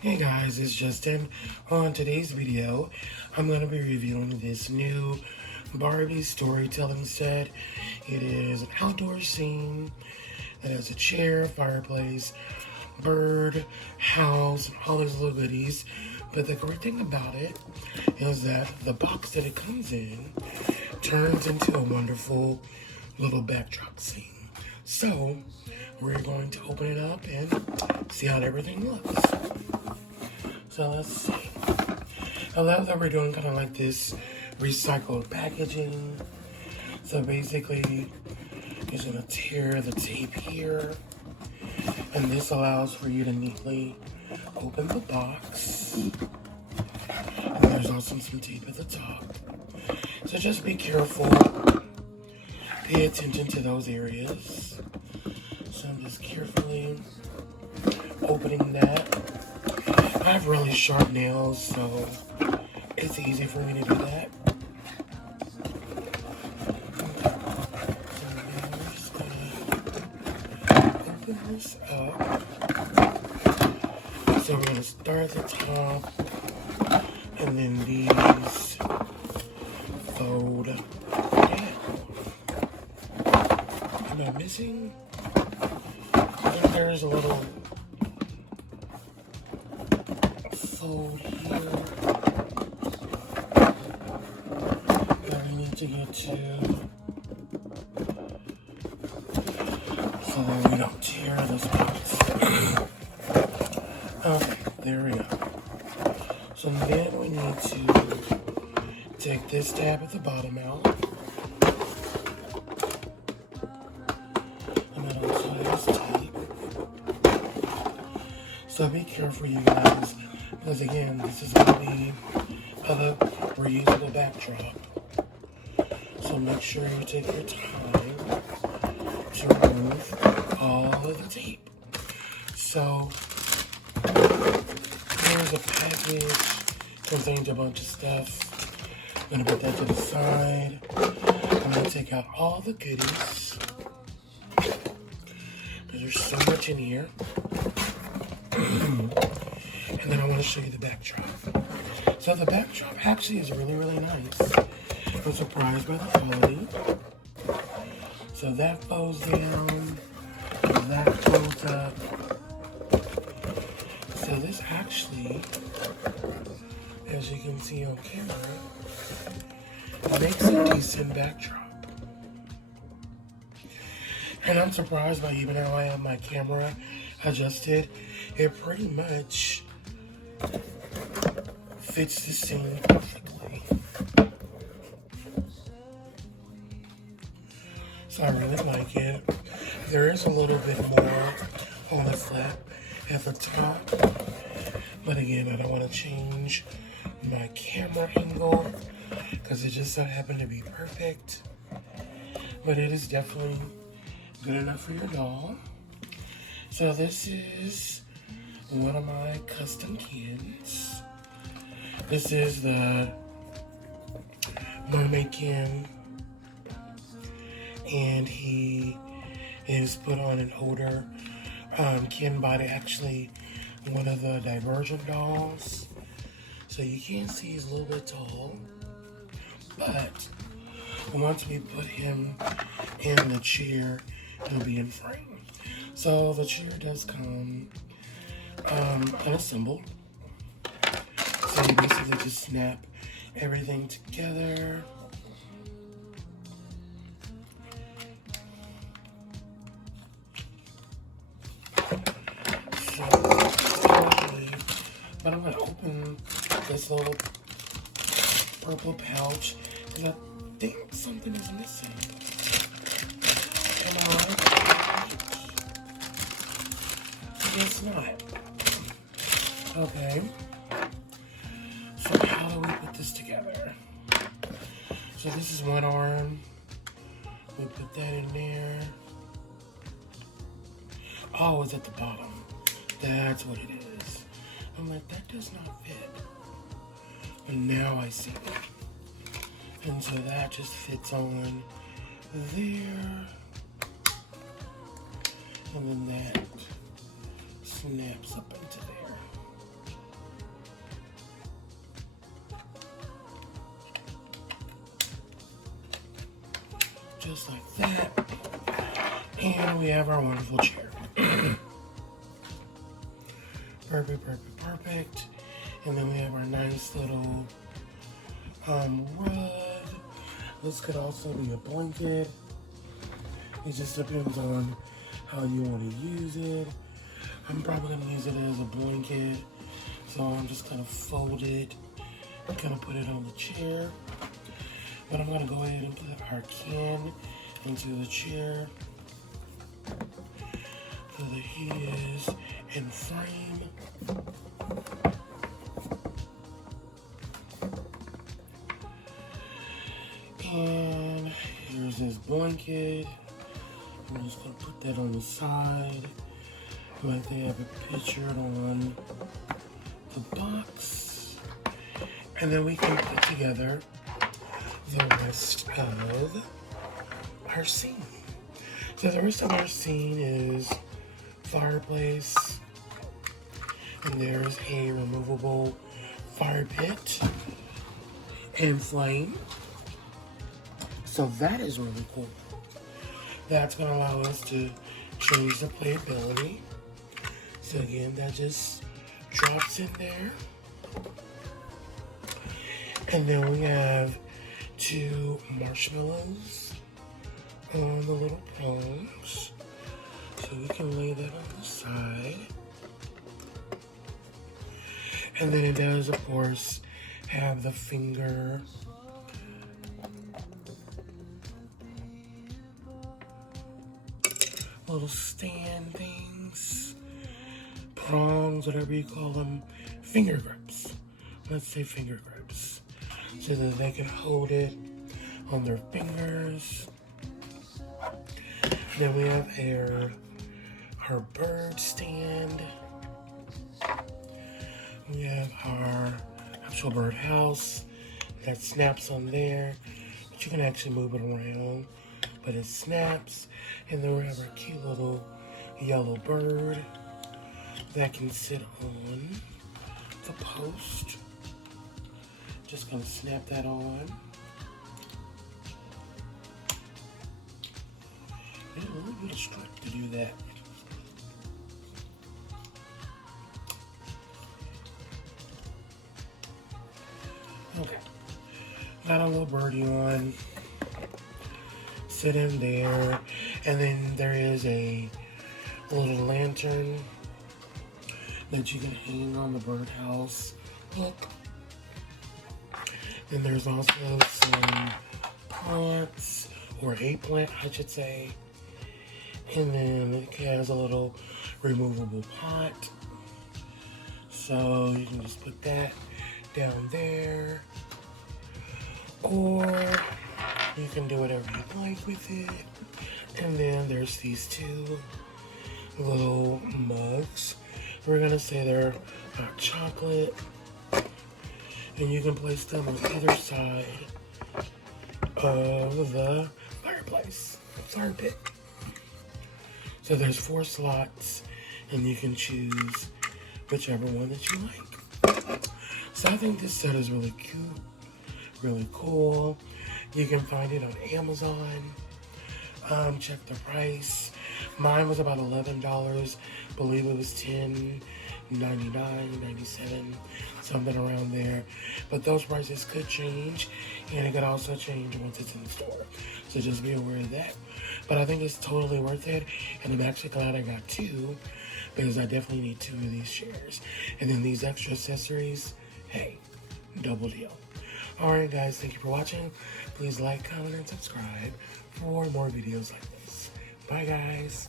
Hey guys, it's Justin. On today's video, I'm going to be reviewing this new Barbie storytelling set. It is an outdoor scene that has a chair, fireplace, bird, house, and all those little goodies. But the great thing about it is that the box that it comes in turns into a wonderful little backdrop scene. So, we're going to open it up and see how everything looks. So let's see. I love that we're doing kind of like this recycled packaging. So basically, you're gonna tear the tape here, and this allows for you to neatly open the box. And there's also some tape at the top. So just be careful. Pay attention to those areas. So I'm just carefully opening that. I have really sharp nails, so it's easy for me to do that. So now we're just gonna open this up. So we're gonna start at the top, and then these fold down. Am I missing? I think there's a little fold here that I need to get to so that we don't tear this box. Okay, there we go. So then we need to take this tab at the bottom out, and then also this tape. So be careful, you guys, because again, this is going to be a reusable backdrop. So make sure you take your time to remove all of the tape. So here's a package, contains a bunch of stuff. I'm going to put that to the side. I'm going to take out all the goodies, because there's so much in here. And then I want to show you the backdrop. So the backdrop actually is really, really nice. I'm surprised by the quality. So that folds down, that folds up. So this actually, as you can see on camera, makes a decent backdrop. And I'm surprised by even how I have my camera adjusted. It pretty much fits the scene perfectly. So I really like it. There is a little bit more on the flap at the top. But again, I don't want to change my camera angle because it just so happened to be perfect. But it is definitely good enough for your doll. So this is one of my custom kins. This is the mermaid kin, and he is put on an older kin by actually one of the Divergent dolls. So you can see he's a little bit tall, but once we put him in the chair, he'll be in frame. So the chair does come unassembled. So you basically just snap everything together. So, but I'm gonna open this little purple pouch because I think something is missing. Come on. It's not. Okay. So how do we put this together? So this is one arm. We put that in there. Oh, it's at the bottom. That's what it is. I'm like, that does not fit. And now I see it. And so that just fits on there. And then that snaps up into there. just like that. And we have our wonderful chair. Perfect, perfect, perfect. And then we have our nice little rug. This could also be a blanket. It just depends on how you want to use it. I'm probably going to use it as a blanket. So I'm just going to fold it. I'm going to put it on the chair. But I'm going to go ahead and put our can into the chair so that he is in frame. And here's his blanket. I'm just going to put that on the side. Like they have it pictured on the box. And then we can put together the rest of our scene. So the rest of our scene is fireplace. And there's a removable fire pit and flame. So that is really cool. That's going to allow us to change the playability. So again, that just drops in there. And then we have 2 marshmallows on the little prongs. So we can lay that on the side. And then it does, of course, have the finger little stand things, prongs, whatever you call them, finger grips. Let's say finger grips, so that they can hold it on their fingers. Then we have our bird stand. We have our actual birdhouse that snaps on there, but you can actually move it around. But it snaps, and then we have our cute little yellow bird that can sit on the post. Just gonna snap that on. Need a little bit of strength to do that. Okay, got a little birdie on. Sit in there, and then there is a little lantern that you can hang on the birdhouse hook. Then there's also some plants, or a plant I should say, and then it has a little removable pot, so you can just put that down there, or you can do whatever you like with it. And then there's these 2 little mugs. We're gonna say they're hot chocolate. And you can place them on either side of the fireplace, fire pit. So there's 4 slots, and you can choose whichever one that you like. So I think this set is really cute, really cool. You can find it on Amazon. Check the price. Mine was about $11. Believe it was $10.99, $97, something around there. But those prices could change, and it could also change once it's in the store. So just be aware of that. But I think it's totally worth it, and I'm actually glad I got 2, because I definitely need 2 of these chairs. And then these extra accessories, hey, double deal. Alright guys, thank you for watching. Please like, comment, and subscribe for more videos like this. Bye guys.